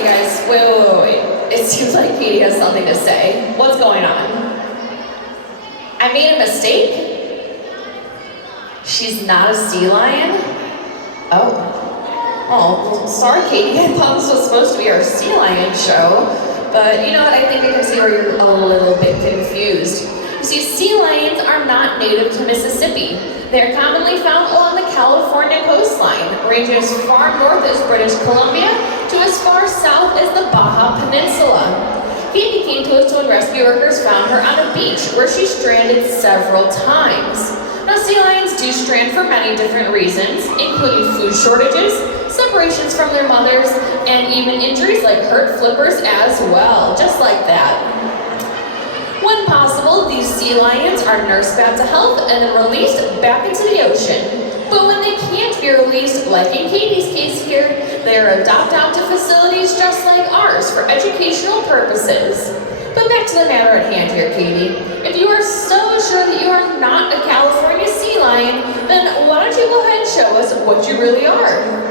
second, guys. Wait. It seems like Katie has something to say. What's going on? I made a mistake? She's not a sea lion? Oh, well, sorry, Katie. I thought this was supposed to be our sea lion show. But you know what? I think I can see where you're a little bit confused. You see, sea lions are not native to Mississippi. They're commonly found along the California coastline, ranging as far north as British Columbia to as far south as the Baja Peninsula. Katie came to us when rescue workers found her on a beach where she stranded several times. Now, sea lions do strand for many different reasons, including food shortages, separations from their mothers, and even injuries like hurt flippers as well, just like that. When possible, these sea lions are nursed back to health and then released back into the ocean. But when they can't be released, like in Katie's case here, they are adopted out to facilities just like ours for educational purposes. But back to the matter at hand here, Katie. If you are so sure that you are not a California sea lion, then why don't you go ahead and show us what you really are?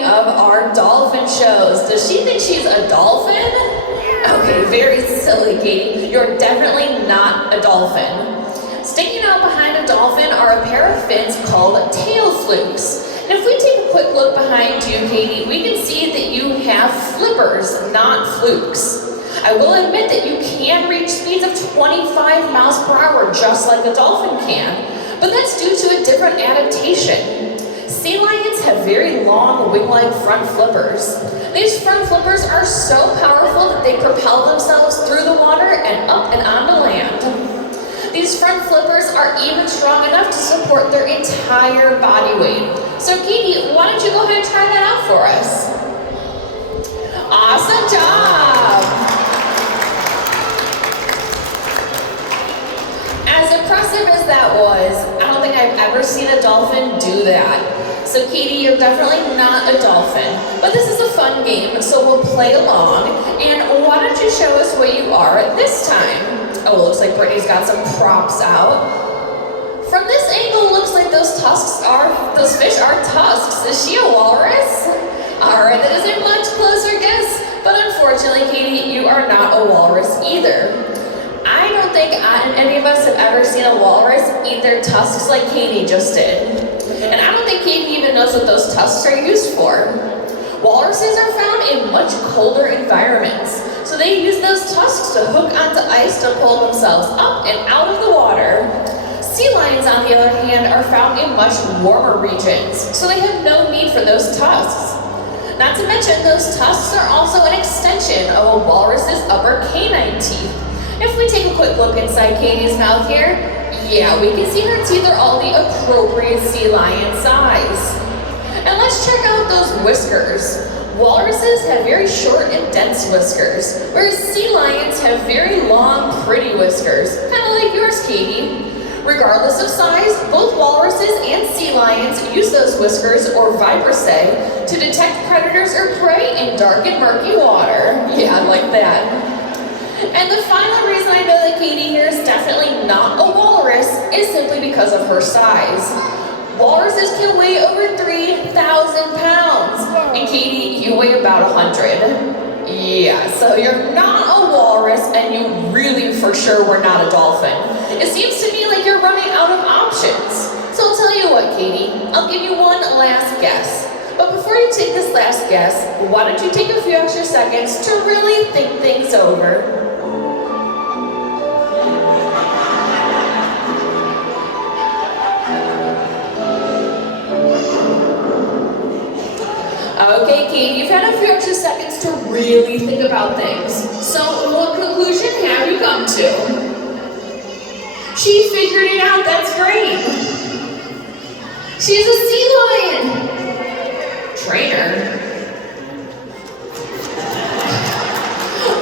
Of our dolphin shows. Does she think she's a dolphin? Okay, very silly, Katie. You're definitely not a dolphin. Sticking out behind a dolphin are a pair of fins called tail flukes. And if we take a quick look behind you, Katie, we can see that you have flippers, not flukes. I will admit that you can reach speeds of 25 miles per hour just like a dolphin can, but that's due to a different adaptation. Sea lions have very long wing-like front flippers. These front flippers are so powerful that they propel themselves through the water and up and onto land. These front flippers are even strong enough to support their entire body weight. So Katie, why don't you go ahead and try that out for us? Awesome job! As impressive as that was, I don't think I've ever seen a dolphin do that. So Katie, you're definitely not a dolphin, but this is a fun game, so we'll play along. And why don't you show us what you are this time? Oh, it looks like Brittany's got some props out. From this angle, it looks like those fish are tusks. Is she a walrus? All right, that is a much closer guess, but unfortunately, Katie, you are not a walrus either. I don't think any of us have ever seen a walrus eat their tusks like Katie just did. And I don't think Katie even knows what those tusks are used for. Walruses are found in much colder environments, so they use those tusks to hook onto ice to pull themselves up and out of the water. Sea lions, on the other hand, are found in much warmer regions, so they have no need for those tusks. Not to mention, those tusks are also an extension of a walrus's upper canine teeth. If we take a quick look inside Katie's mouth here, yeah, we can see her teeth are all the appropriate sea lion size. And let's check out those whiskers. Walruses have very short and dense whiskers, whereas sea lions have very long, pretty whiskers, kind of like yours, Katie. Regardless of size, both walruses and sea lions use those whiskers, or vibrissae, to detect predators or prey in dark and murky water. Yeah, like that. And the final reason I know that Katie here is definitely not a walrus is simply because of her size. Walruses can weigh over 3,000 pounds. And Katie, you weigh about 100. Yeah, so you're not a walrus and you really for sure were not a dolphin. It seems to me like you're running out of options. So I'll tell you what, Katie, I'll give you one last guess. But before you take this last guess, why don't you take a few extra seconds to really think things over? Okay, Katie, you've had a few extra seconds to really think about things. So, what conclusion have you come to? She figured it out, that's great. She's a sea lion. Trainer.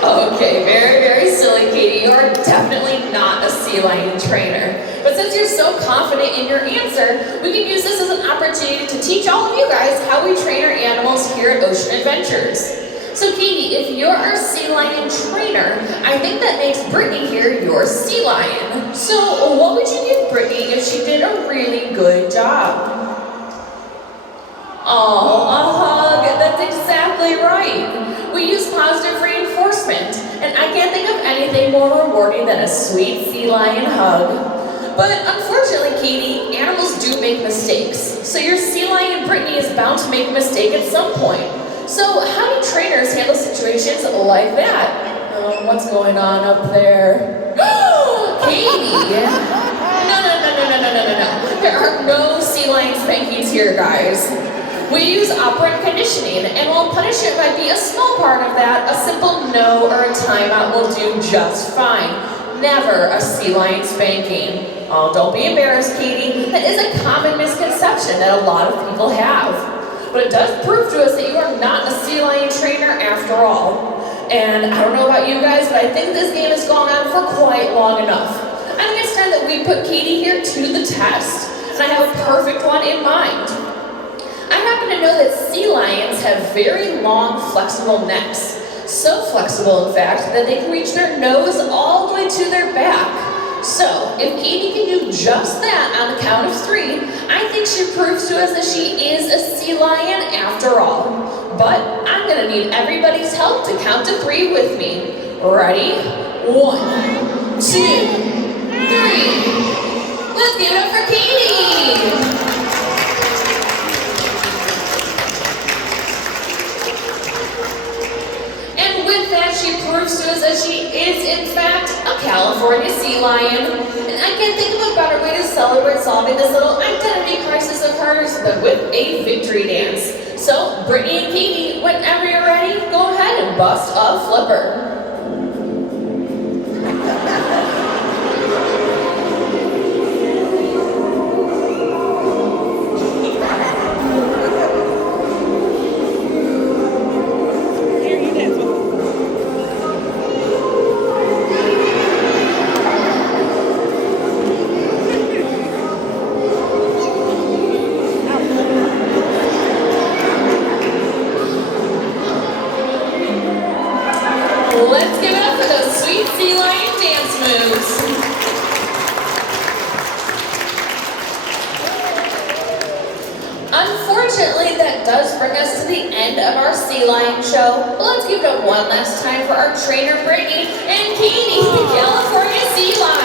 Okay, very, very silly, Katie. You are definitely not a sea lion trainer. But since you're so confident in your answer, we can use this as an opportunity to teach all of you guys how we train our animals here at Ocean Adventures. So Katie, if you're our sea lion trainer, I think that makes Brittany here your sea lion. So what would you give Brittany if she did a really good job? Oh, a hug, that's exactly right. We use positive reinforcement, and I can't think of anything more rewarding than a sweet feline hug. But unfortunately, Katie, animals do make mistakes. So your sea lion Brittany is bound to make a mistake at some point. So how do trainers handle situations like that? What's going on up there? Katie! No. There are no sea lion spankings here, guys. We use operant conditioning, and while punishment might be a small part of that, a simple no or a timeout will do just fine. Never a sea lion spanking. Oh, don't be embarrassed, Katie. That is a common misconception that a lot of people have. But it does prove to us that you are not a sea lion trainer after all. And I don't know about you guys, but I think this game has gone on for quite long enough. I think it's time that we put Katie here to the test, and I have a perfect one in mind. I happen to know that sea lions have very long, flexible necks. So flexible, in fact, that they can reach their nose all the way to their back. So, if Katie can do just that on the count of 3, I think she proves to us that she is a sea lion after all. But I'm gonna need everybody's help to count to 3 with me. Ready? 1, 2, 3. Let's give it up for Katie! With that, she proves to us that she is, in fact, a California sea lion. And I can't think of a better way to celebrate solving this little identity crisis of hers than with a victory dance. So, Brittany and Katie, whenever you're ready, go ahead and bust a flipper. Let's give it up for those sweet sea lion dance moves. Unfortunately, that does bring us to the end of our sea lion show. But let's give it up one last time for our trainer Brittany and Katie, the California sea lion.